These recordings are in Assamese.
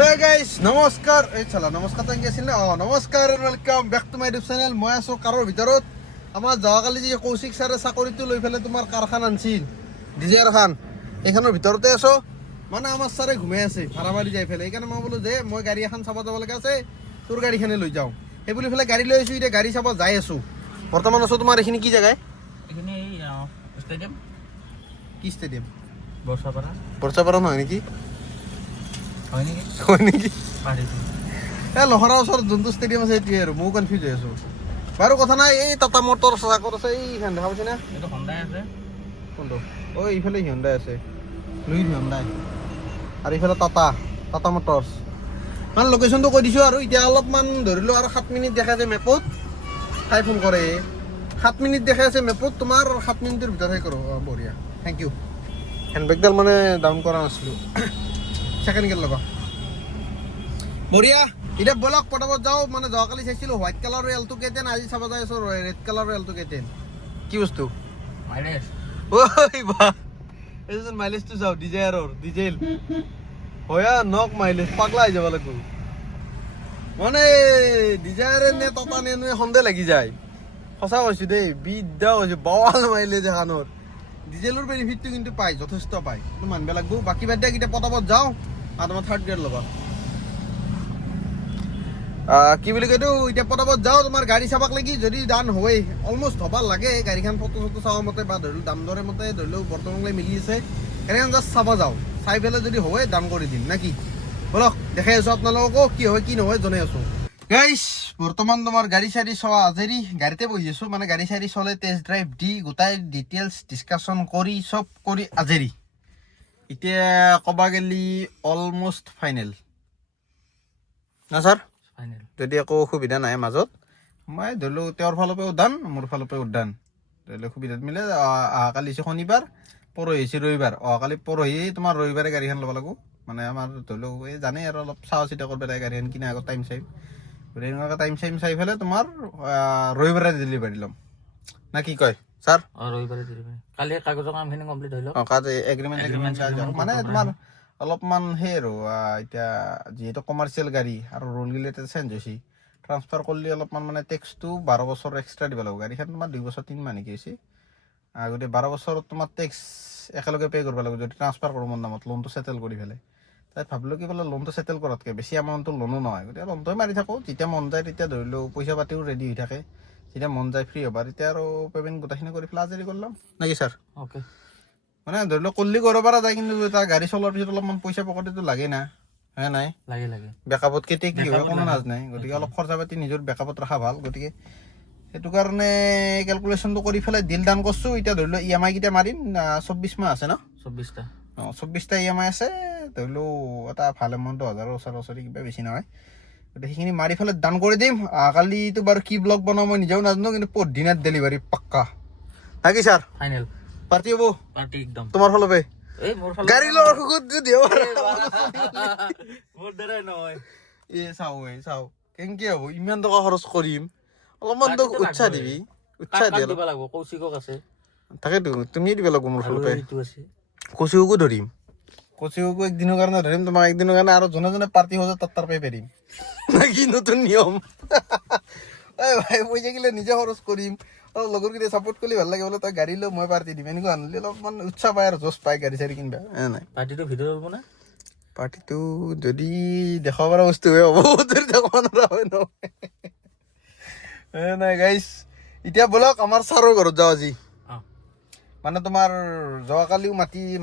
Hey guys, নমস্কাৰ নমস্কাৰ তো আছিল না নমস্কাৰ welcome back to my YouTube channel মই আছো কাৰৰ ভিতৰত আমাৰ যোৱাকালি যে কৌশিক ছাৰে চাকৰিটো লৈ ফেলে তোমাৰ কাৰখানা আনছিল ডিজেৰ খান এখনৰ ভিতৰতে আছো মানে আমাৰ ছাৰে ঘুমাই আছে ভাড়া মাৰি যাই ফেলে এইকাৰণে মই বোলো যে মই গাড়ী এখন চাব যাব লগা আছে তোৰ গাড়ীখনে লৈ যাওঁ সেই বুলি ফেলে গাড়ী লৈ আছো এতিয়া গাড়ী চাব যাই আছো বৰ্তমান আছো তোমাৰ এইখিনি কি জাগায় এখানে স্টেডিয়াম কি ষ্টেডিয়াম বৰ্ষাপাড়া নহয় নেকি হয় নাকি হয় নেকি পাৰিছি লহৰা ওচৰত যোনটো ষ্টেডিয়াম আছে এইটোৱে আৰু ময়ো কনফিউজ হৈ আছো বাৰু কথা নাই এই টাটা মটৰ চাকৰ আছে এইখান দেখা পাইছে না এটা হন্ডাই আছে কোনটো ঐ এইফালে হিউণ্ডাই আছে লুই হিউণ্ডাই আৰু এইফালে টাটা মটৰ্ছ মানে লোকেশ্যনটো কৈ দিছোঁ আৰু এতিয়া অলপমান ধৰিলোঁ আৰু 7 মিনিট দেখাইছে মেপত চাই ফোন কৰে 7 মিনিট দেখাইছে মেপত তোমাৰ 7 মিনিটৰ ভিতৰতহে কৰোঁ বঢ়িয়া থেংক ইউ হেণ্ডবেগডাল মানে ডাউন কৰা নাছিলোঁ সেকেন্ড গিয়াৰ লগা বঢ়িয়া এটা বলক পটাপট যাও মানে যোৱাকালি চাইছিলোঁ হোৱাইট কালাৰৰ এলটো কেটেন আজি চাব যাই আছো ৰেড কালাৰৰ এলটো কেটেন কি বস্তু মাইলেজ ওই বা এইজন মাইলেজটো যাও ডিজেল হয়া নক মাইলেজ পাগলা হৈ যাব লাগিব মানে ডিজায়াৰ নে টাটা নে সন্দেহ লাগি যায় সঁচা কৈছো দেই বিদ্যা কৈছো বাৱাল মাইলেজ এখানৰ ডিজেলৰ বেনিফিটটো কিন্তু পায় যথেষ্ট পায় কিন্তু মানব লাগব বাকী বাদ দিয়া কেতিয়া পটাপট যাওঁ আৰু তোমাৰ থাৰ্ড গিয়াৰ ল'বা কি বুলি কয়তো এতিয়া পটাপট যাওঁ তোমাৰ গাড়ী চাবাক লাগি যদি ডান হয় অলমষ্ট হ'ব লাগে গাড়ীখন ফটো চাব মতে বা ধৰিলোঁ দাম দৰে মতে ধৰিলোঁ বৰ্তমানলৈ মিলি আছে গাড়ীখন জাষ্ট চাব যাওঁ চাই পেলাই যদি হয় দাম কৰি দিম নে কি বলক দেখাই আছোঁ আপোনালোককো কি হয় কি নহয় জনাই আছোঁ গাইছ বৰ্তমান তোমাৰ গাড়ী চাড়ী চোৱা আজৰি গাড়ীতে বহি আছোঁ মানে গাড়ী চাড়ী চলে টেষ্ট ড্ৰাইভ দি গোটাই ডিটেইলছ ডিছকাশ্যন কৰি চব কৰি আজৰি এতিয়া ক'বা গেলি অলমষ্ট ফাইনেল না ছাৰ ফাইনেল যদি একো অসুবিধা নাই মাজত মই ধৰিলোঁ তেওঁৰ ফালৰ পৰা উদ্যান মোৰ ফালৰ পৰা উদ্যান ধৰি লওক সুবিধাত মিলে অহাকালি হৈছে শনিবাৰ পৰহি হৈছে ৰবিবাৰ অহাকালি পৰহি তোমাৰ ৰবিবাৰে গাড়ীখন ল'ব লাগিব মানে আমাৰ ধৰি লওক এই জানেই আৰু অলপ চাৱা চিতা কৰিব লাগে গাড়ীখন কিনা আগত টাইম চাইম গতিকে এনেকুৱাকৈ টাইম চাইম চাই পেলাই তোমাৰ ৰবিবাৰে ডেলিভাৰী ল'ম না কি কয় ছাৰ ৰবিবাৰে ডেলিভাৰী কালি কাগজৰ কামখিনি কমপ্লিট হৈ লওক এগ্ৰিমেণ্ট মানে তোমাৰ অলপমান সেই আৰু এতিয়া যিহেতু কমাৰ্চিয়েল গাড়ী আৰু ৰুলগিলা এতিয়া চেঞ্জ হৈছে ট্ৰান্সফাৰ কৰিলে অলপমান মানে টেক্সটো 12 বছৰ এক্সট্ৰা দিব লাগিব গাড়ীখন তোমাৰ 2 বছৰ 3 মাহ নেকি হৈছে গতিকে 12 বছৰত তোমাৰ টেক্স একেলগে পে' কৰিব লাগিব যদি ট্ৰান্সফাৰ কৰোঁ মোৰ নামত লোনটো ছেটেল কৰি পেলাই তাই ভাবিলোঁ কি বোলে লোনটো ছেটেল কৰাতকৈ বেছি এমাউণ্টৰ লোনো নহয় গতিকে লোনটোৱে মাৰি থাকোঁ যেতিয়া মন যায় তেতিয়া ধৰিলোঁ পইচা পাতিও ৰেডি হৈ থাকে যেতিয়া মন যায় ফ্ৰী হ'বা তেতিয়া আৰু পে'মেণ্ট গোটেইখিনি কৰি পেলাই আজৰি কৰিলাম নেকি ছাৰ অ'কে মানে ধৰি লওক কৰিলে কৰিব পৰা যায় কিন্তু এটা গাড়ী চলোৱাৰ পিছত অলপমান পইচা পকেটতো লাগে না হয় নাই লাগে বেকআপত কেতিয়া কি হয় কোনো নাজ নাই গতিকে অলপ খৰচা পাতি নিজৰ বেকআপত ৰখা ভাল গতিকে সেইটো কাৰণে কেলকুলেশ্যনটো কৰি পেলাই ডিল ডান কৰিছোঁ এতিয়া ধৰি লওক EMI কেইটা মাৰিম 24 মাহ আছে ন 24টা 24টা EMI আছে ধৰি লওক এটা ভাল এমাউণ্ট 1000 ওচৰা কিবা বেছি নহয় গতিকে সেইখিনি মাৰি পেলাই ডান কৰি দিম কালিতো বাৰু কি ব্লগ বনাওঁ মই নিজেও নাজানো কিন্তু পৰদিনাত ডেলিভাৰী পাক্কা নাকি ছাৰ ফাইনেল পাৰ্টি হ'ব পাৰ্টি একদম তোমাৰ ফালৰ পৰা এই মোৰ ফালে গাড়ী লোৱাৰ সুখত যদি মোৰ দৰে নহয় চাও কেনেকে হ'ব ইমান টকা খৰচ কৰিম অলপমান তো উৎসাহ দিবি উৎসাহ কাক দিয়া দিব লাগিব কৌশিকক আছে তাকেতো তুমিয়ে দিব লাগিব মোৰ ফালৰ আৰু পৰা এইটো আছে কচিকো ধৰিম কচিকো একদিনৰ কাৰণে ধৰিম তোমাক একদিনৰ কাৰণে আৰু যোনে পাৰ্টি হৈ যায় তাৰ পৰাই পাৰিম কি নতুন নিয়ম ভাই পইচা গিলে নিজে খৰচ কৰিম অলপ লগৰকেইটা ছাপোৰ্ট কৰিলে ভাল লাগে বোলে তই গাড়ী লৈ মই পাৰ্টি দিম এনেকুৱা আনিলে অলপমান উৎসাহ পায় আৰু জোচ পায় গাড়ী চাড়ী কিনিবা নাই পাৰ্টিটো ভিডিঅ' কৰিব না পাৰ্টিটো যদি দেখাব পৰা বস্তু হয় হ'ব যদি দেখাব নোৱাৰা হয় নহয় নাই গাইছ এতিয়া বলক আমাৰ ছাৰৰ ঘৰত যাওঁ আজি মানে তোমাৰ যোৱাকালিও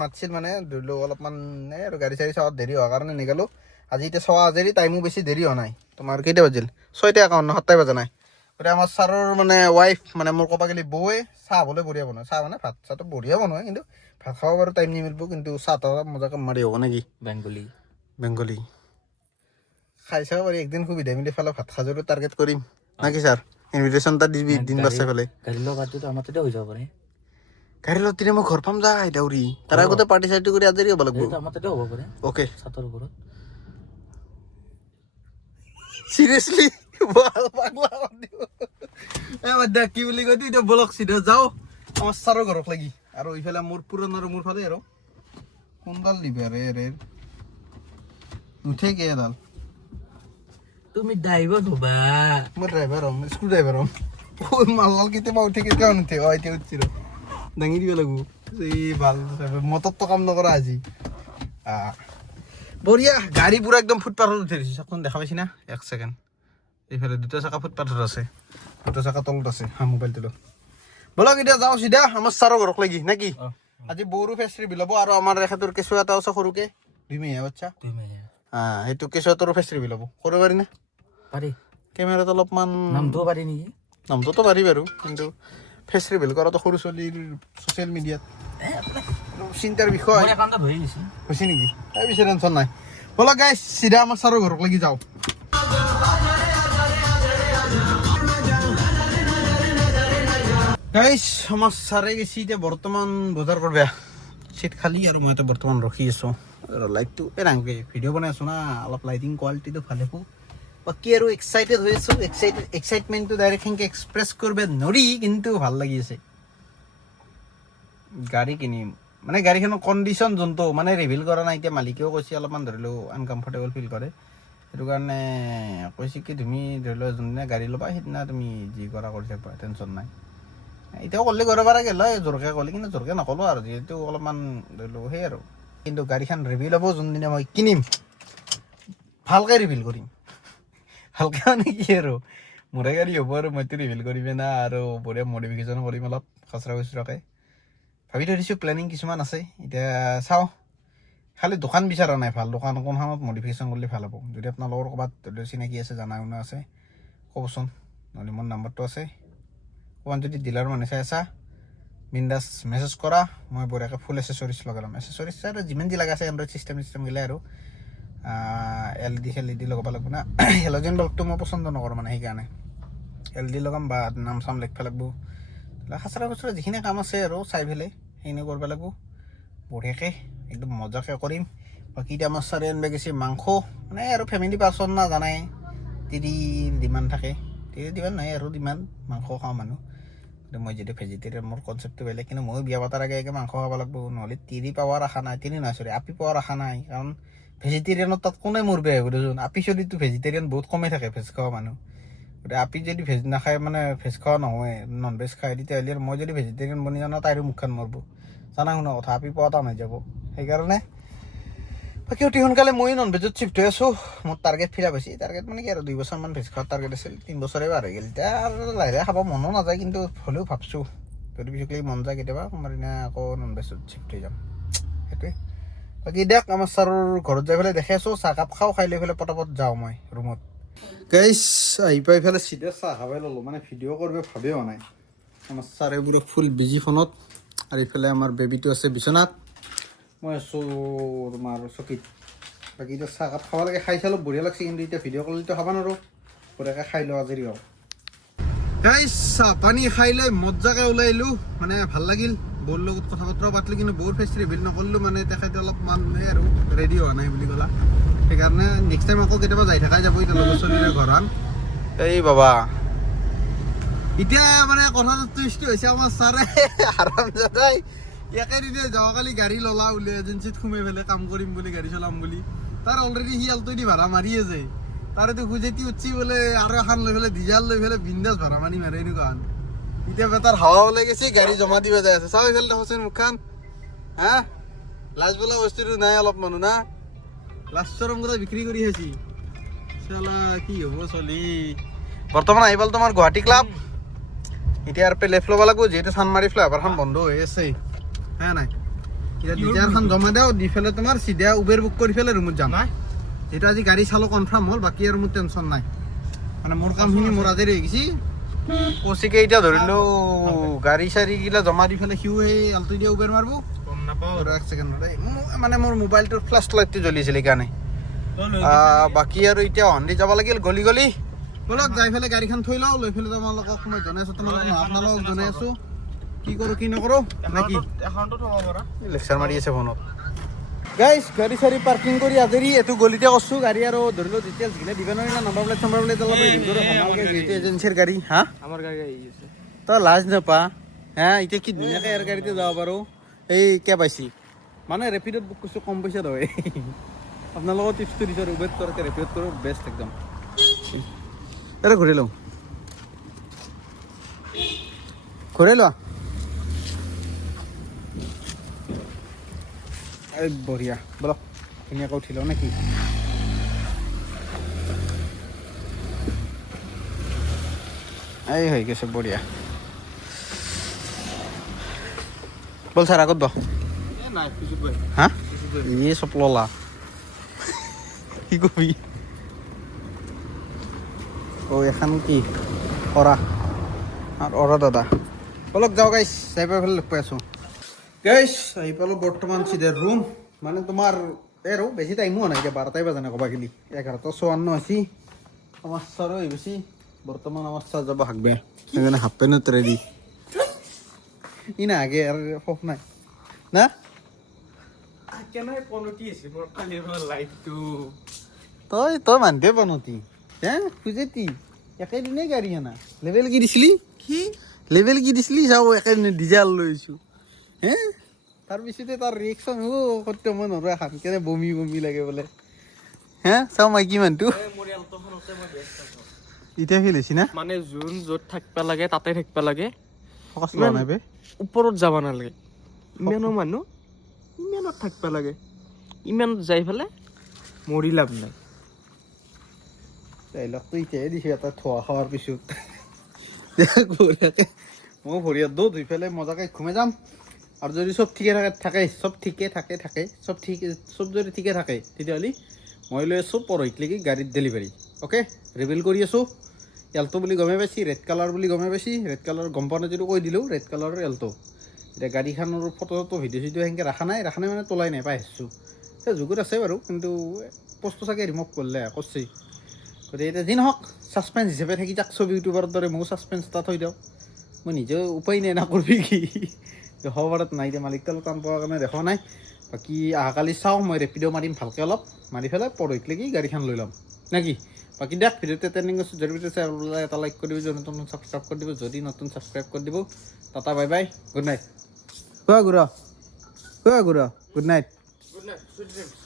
মাতিছিল মানে ধৰি লওক অলপমান এই আৰু গাড়ী চাড়ী চোৱাত দেৰি হোৱাৰ কাৰণে নিগালোঁ আজি এতিয়া চোৱা আজৰি টাইমো বেছি দেৰি হোৱা নাই তোমাৰ কেইটা বাজিল 6:51 7টাই বজা নাই গতিকে আমাৰ ছাৰৰ মানে ৱাইফ মানে মোৰ ক'ব গ'লে বৌৱে চাহ হ'লে বঢ়িয়া বনায় চাহ মানে ভাত চাহটো বঢ়িয়া বনায় কিন্তু ভাত খাব বাৰু টাইম নিমিলিব কিন্তু চাহ তাহ মজাকৈ মাৰি হ'ব নেকি বেংগলী খাই চাব পাৰি একদিন সুবিধা মিলি পেলাই ভাত খাজৰো টাৰ্গেট কৰিম নাকি ছাৰ ইনভিটেশ্যন এটা দিবি দিন বাছে পেলাই গাড়ী লোৱা পাৰ্টিটো আমাৰ তাতে হৈ যাব পাৰে গাড়ী লৈ তিনে মই ঘৰ পাম যায় দাউৰি তাৰ আগতে পাৰ্টি চাৰ্টি কৰি আজৰি হ'ব লাগিব আমাৰ তাতে হ'ব পাৰে অ'কে ছাতৰ ওপৰত চিৰিয়াছলি কি বুলি কয় এতিয়া বলক চিধা যাওঁ আমাৰ ছাৰৰ ঘৰত লাগি আৰু ইফালে মোৰ পুৰণ আৰু মোৰ ফালে আৰু কোনডাল দিবি আৰু উঠে কে এডাল তুমি ড্ৰাইভাৰ হবা মই ড্ৰাইভাৰ হ'ম স্ক্ৰু ড্ৰাইভাৰ হ'ম মালাল কেতিয়াবা উঠে কেতিয়াবা নুঠে এতিয়া উঠিছিল দাঙি দিব লাগিব এই ভাল মটৰটো কাম নকৰা আজি বঢ়িয়া গাড়ী পুৰা একদম ফুটপাথত উঠি দিছে চাকচোন দেখা পাইছি না এক ছেকেণ্ড এইফালে দুটা চাকা ফুটপাথত আছে দুটা চাকা তলত আছে হা মোবাইলটো ল বলক এতিয়া যাওঁ চিধা আমাৰ ছাৰৰ ঘৰক লাগি নে কি আজি বড়ো ফেষ্টিভেল বিলাব আৰু আমাৰ এখেতৰ কেঁচু এটা আছে সৰুকে 2 মাহীয়া বাচ্চা সেইটো কেঁচুৱাটোৰো ফেষ্টিভেল হ'ব কৰিব পাৰি না পাৰি কেমেৰাত অলপমান নামটো পাৰি নেকি নামটোতো পাৰি বাৰু কিন্তু ফেষ্টিভেল কৰাটো সৰু ছোৱালীৰ ছ'চিয়েল মিডিয়াত চিন্তাৰ বিষয় হৈছে নেকি তাৰ পিছে টেনশ্যন নাই ব'লক গাইছ চিধা আমাৰ ছাৰৰ ঘৰক লাগি যাওঁ গাইছ আমাৰ ছাৰে গেছি এতিয়া বৰ্তমান বজাৰ কৰিব চিট খালী আৰু মই এতিয়া বৰ্তমান ৰখি আছোঁ আৰু লাইটটো এনেকৈ ভিডিঅ' বনাই আছোঁ না অলপ লাইটিং কোৱালিটিটো ভালে হ'ব বাকী আৰু এক্সাইটেড হৈ আছোঁ এক্সাইটমেণ্টটো ডাইৰেক্ট সেনেকৈ এক্সপ্ৰেছ কৰিব নোৱাৰি কিন্তু ভাল লাগি আছে গাড়ী কিনিম মানে গাড়ীখনৰ কণ্ডিশ্যন যোনটো মানে ৰিভিল কৰা নাই এতিয়া মালিকেও কৈছে অলপমান ধৰি লওঁ আনকমফৰ্টেবল ফিল কৰে সেইটো কাৰণে কৈছে কি তুমি ধৰি লওঁ যোনদিনা গাড়ী ল'বা সেইদিনা তুমি যি কৰা কৰি থাকিবা টেনশ্যন নাই এতিয়াও কৰিলে কৰিব পৰা গ'ল হয় জোৰকৈ ক'লে কিন্তু জোৰকৈ নক'লোঁ আৰু যিহেতু অলপমান ধৰি লওঁ সেই আৰু কিন্তু গাড়ীখন ৰিভিল হ'ব যোনদিনা মই কিনিম ভালকৈ ৰিভিল কৰিম ভালকৈ মানে কি আৰু মোৰে গাড়ী হ'ব আৰু মইতো ৰিভিল কৰিমে না আৰু বঢ়িয়া মডিফিকেশ্যন কৰিম অলপ খুচৰা খুচৰাকৈ ভাবি থৈ দিছোঁ প্লেনিং কিছুমান আছে এতিয়া চাওঁ খালি দোকান বিচৰা নাই ভাল দোকান কোনখনত মডিফিকেশ্যন কৰিলে ভাল হ'ব যদি আপোনালোকৰ ক'ৰবাত চিনাকি আছে জানা শুনা আছে ক'বচোন নহ'লে মোৰ নাম্বাৰটো আছে ক'ৰবাত যদি ডিলাৰ মানুহ চাই আছা বিন্দাছ মেছেজ কৰা মই বঢ়িয়াকৈ ফুল এচেচৰিজ লগাই ল'ম এচেচৰিজ আৰু যিমান যি লগা আছে এণ্ড্ৰইড চিষ্টেম গিলে আৰু LED লগাব লাগিব না হেল'জেন বাল্বটো মই পচন্দ নকৰোঁ মানে সেইকাৰণে LED লগাম বা নাম চাম লিখিব লাগিব খাচৰা খুচৰা যিখিনি কাম আছে আৰু চাই পেলাই সেইখিনি কৰিব লাগিব বঢ়িয়াকৈ একদম মজাকৈ কৰিম বাকী এতিয়া আমাৰ ছাৰে আনিব গৈছে মাংস মানে আৰু ফেমিলি পাৰ্চন না জানাই তিৰিৰ ডিমাণ্ড থাকে তিৰিৰ ডিমাণ্ড নাই আৰু ডিমাণ্ড মাংস খাওঁ মানুহ কিন্তু মই যদি ভেজিটেৰিয়ান মোৰ কনচেপ্টটো বেলেগ কিন্তু মই বিয়া পতাৰ আগে মাংস খাব লাগিব নহ'লে তিৰি পাৱাৰ আশা নাই তিৰি নহয় চৰি আপি পাৱাৰ আশা নাই কাৰণ ভেজিটেৰিয়ানত তাত কোনে মোৰ বেয়া হ'ব দেচোন আপি চলিতো ভেজিটেৰিয়ান বহুত কমেই থাকে ভেজ খোৱা মানুহ গতিকে আপি যদি ভেজ নাখায় মানে ভেজ খোৱা নহয় নন ভেজ খায় তেতিয়াহ'লে মই যদি ভেজিটেৰিয়ান বনি যাওঁ তাইৰো মুখখন মৰব জানা শুনা কথা আপি পোৱা টান হৈ যাব সেইকাৰণে বাকী অতি সোনকালে মই নন ভেজত চিফ্ট হৈ আছোঁ মোৰ টাৰ্গেট ফিৰা পাইছে টাৰ্গেট মানে কি আৰু 2 বছৰমান ভেজ খোৱাৰ টাৰ্গেট আছিল 3 বছৰে পাৰ হৈ গ'ল এতিয়া আৰু লাহে লাহে খাব মনো নাযায় কিন্তু হ'লেও ভাবছোঁ যদি বিশেষকৈ মন যায় কেতিয়াবা কোনোবা দিনা আকৌ নন ভেজত চিফ্ট হৈ যাম সেইটোৱে বাকী দিয়ক আমাৰ ছাৰৰ ঘৰত যাই পেলাই দেখি আছোঁ চাহ কাপ খাওঁ খাই লৈ পেলাই পটাপট যাওঁ মই ৰুমত গাইছ আহি পাই পেলাই চিধা চাহ খাবই ল'লোঁ মানে ভিডিঅ' কৰিব ভাবেই হোৱা নাই আমাৰ ছাৰে বোৰে ফুল বিজি ফোনত আৰু ইফালে আমাৰ বেবীটো আছে বিচনাত মই আছোঁ তোমাৰ চকীত বাকী এতিয়া চাহ কাপ খাব লাগে খাই চালোঁ বঢ়িয়া লাগছে কিন্তু এতিয়া ভিডিঅ' কলটো খাব নোৱাৰোঁ বঢ়িয়াকৈ খাই লওঁ আজৰি হওঁ গাইছ চাহ পানী খাই লৈ মজাকৈ ওলাই আহিলোঁ মানে ভাল লাগিল বৌৰ লগত কথা বতৰাও পাতিলোঁ কিন্তু বৌৰ ফেচ ৰিভিল নকৰিলোঁ মানে তেখেতে অলপমান এই আৰু ৰেডি হোৱা নাই বুলি ক'লা সেইকাৰণে নেক্সট টাইম আকৌ কেতিয়াবা যাই থাকাই যাব এতিয়া লগৰ ছোৱালীৰে ঘৰান এই বাবা এতিয়া মানে কথাটো টুইষ্ট হৈছে আমাৰ ছাৰে আৰাম যাই একে দিনে যোৱাকালি গাড়ী ল'লা বোলে এজেঞ্চিত সোমাই পেলাই কাম কৰিম বুলি গাড়ী চলাম বুলি তাৰ অলৰেডি সি আলটো দি ভাড়া মাৰিয়ে যায় তাৰেতো খুজেতি উঠছি বোলে আৰু এখন লৈ পেলাই ডিজেল লৈ পেলাই বিন্দাছ ভাড়া মাৰি মাৰে এনেকুৱা এতিয়া বেটাৰ হাৱা ওলাই গৈছে গাড়ী জমা দিব যাই আছে চাওঁ এইফালে দেখাচোন মুখখন হা লাজ বোলা বস্তুটো নাই অলপ মানুহ না লাজ চৰম কথা বিক্ৰী কৰি আছি চালা কি হ'ব চলি বৰ্তমান আহি পাল তোমাৰ গুৱাহাটী ক্লাব এতিয়া আৰু লেফ্ট ল'ব লাগিব যিহেতু চানমাৰী ফ্লাইঅভাৰখন বন্ধ হৈ আছে হা নাই এতিয়া ডিজাৰখন জমা দিওঁ দি পেলাই তোমাৰ চিধা উবেৰ বুক কৰি পেলাই ৰুমত যাম যিহেতু আজি গাড়ী চালোঁ কনফাৰ্ম হ'ল বাকী আৰু মোৰ টেনশ্যন নাই মানে মোৰ কামখিনি মোৰ আজৰি হৈ গৈছে কৌশিকে এতিয়া ধৰিলোঁ গাড়ী চাড়ীগিলা জমা দি পেলাই সিও সেই আলটো দিয়া উবেৰ মাৰিব গম নাপাওঁ আৰু এক ছেকেণ্ড মানে মোৰ মোবাইলটোৰ ফ্লেছ লাইটটো জ্বলিছিল সেইকাৰণে বাকী আৰু এতিয়া হন্দি যাব লাগিল গলি গলি বলক যাই পেলাই গাড়ীখন থৈ লওঁ লৈ পেলাই তোমালোকক মই জনাই আছোঁ তোমালোকক আপোনালোকক জনাই আছোঁ কি কৰোঁ কি নকৰোঁ নেকি লেকচাৰ মাৰি আছে ফোনত গাইছ গাড়ী চাড়ী পাৰ্কিং কৰি আজৰি এইটো গলিতে কৈছোঁ গাড়ী আৰু ধৰি লওঁ ডিটেইলছগিলা দিব নোৱাৰি না নাম্বাৰ প্লেট চাম্বাৰ প্লেট অলপ যিহেতু এজেঞ্চিৰ গাড়ী হা আমাৰ গাড়ী আহি আছে তই লাজ নাপা হা এতিয়া কি ধুনীয়াকৈ এয়াৰ গাড়ীতে যাব পাৰোঁ এই কেব পাইছি মানে ৰেপিডত বুক কৰিছোঁ কম পইচাত হয় আপোনালোকৰ টিপছটো দিছোঁ আৰু উবেৰ কৰাতকৈ ৰেপিডত কৰোঁ বেষ্ট একদম এৰে ঘূৰি লওঁ ঘূৰাই লোৱা এই বঢ়িয়া বলক ধুনীয়াকৈ উঠি লওঁ নে কি এই হৈ গৈছে বঢ়িয়া বল ছাৰ আগত বহ নাই পিছত বহি হা এই চব ললা কি কবি এখন কি অৰা দাদা বলক যাওঁ গাইছ যাই পাই পেলাই লগ পাই আছোঁ গাইছ আহি পালোঁ বৰ্তমান চিধা ৰুম মানে তোমাৰ এই আৰু বেছি টাইমো হোৱা নাই এতিয়া 12টাই বাজা নাই ক'বা গেলি 11:54 আছি আমাৰ ছাৰো আহি বেছি বৰ্তমান আমাৰ ছাৰ যাব হাকবে সেইকাৰণে হাফ পেণ্টত ৰেডি ই নাহাগে আৰু খোফ নাই না কেনেকৈ পলটি আছে মোৰ কালিৰ পৰা লাইটটো তই মানতে বনতি হে খুজেতি একেদিনেই গাড়ী আনা লেভেল কি দিছিলি কি লেভেল কি দিছিলি চাওঁ একেদিনে ডিজেল লৈছোঁ হে তাৰপিছতে তাৰ ৰিয়েকশ্যন সত্য মই নৰো এখন কেনে বমি বমি লাগে বোলে হে চাওঁ মাইকী মানুহটো মোৰ এলটোখনতে মই ব্যস্ত আছোঁ এতিয়া ফিল হৈছে না মানে যোন য'ত থাকিব লাগে তাতে থাকিব লাগে ফকাচ লোৱা নাই বে ওপৰত যাব নালাগে ইমানো মানুহ ইমানত থাকিব লাগে ইমানত যাই পেলাই মৰি লাভ নাই ডাইলগটো এতিয়াহে দিছোঁ এটা থোৱা খোৱাৰ পিছত বঢ়িয়াকৈ মই ভৰি হাত ধুই পেলাই মজাকৈ ঘুমাই যাম আৰু যদি চব ঠিকে থাকে চব যদি ঠিকে থাকে তেতিয়াহ'লে মই লৈ আছোঁ পৰহিলৈকে গাড়ীত ডেলিভাৰী অ'কে ৰিভিল কৰি আছোঁ এল্টো বুলি গমেই পাইছি ৰেড কালাৰ বুলি গমেই পাইছি ৰেড কালাৰ গম পোৱা নাই যদি কৈ দিলোঁ ৰেড কালাৰৰ এল্টো এতিয়া গাড়ীখনৰ ফটো ভিডিঅ' চিডিঅ' সেনেকৈ ৰখা নাই মানে তোলাই নাই পাই আহিছোঁ সেই যুগত আছে বাৰু কিন্তু পষ্টটো চাগে ৰিমুভ কৰিলে কৰিছে গতিকে এতিয়া যি নহওক ছাছপেঞ্চ হিচাপে থাকি যাক চব ইউটিউবাৰৰ দৰে ময়ো ছাছপেঞ্চ এটা থৈ দিওঁ মই নিজেও উপায় নাই না কৰিবি কি দেখাব পাৰত নাই এতিয়া মালিকডাল কাম পোৱাৰ কাৰণে দেখা নাই বাকী অহাকালি চাওঁ মই ৰেপিড' মাৰিম ভালকৈ অলপ মাৰি পেলাই পৰহিলৈকে গাড়ীখন লৈ ল'ম নে কি বাকী দিয়ক ভিডিঅ'তে ট্ৰেণ্ডিং আছে যদি এটা লাইক কৰি দিব যদি নতুন ছাবস্ক্ৰাইব কৰি দিব যদি নতুন ছাবস্ক্ৰাইব কৰি দিব tata bye bye good night কোৱা গুড নাইট গুড নাইট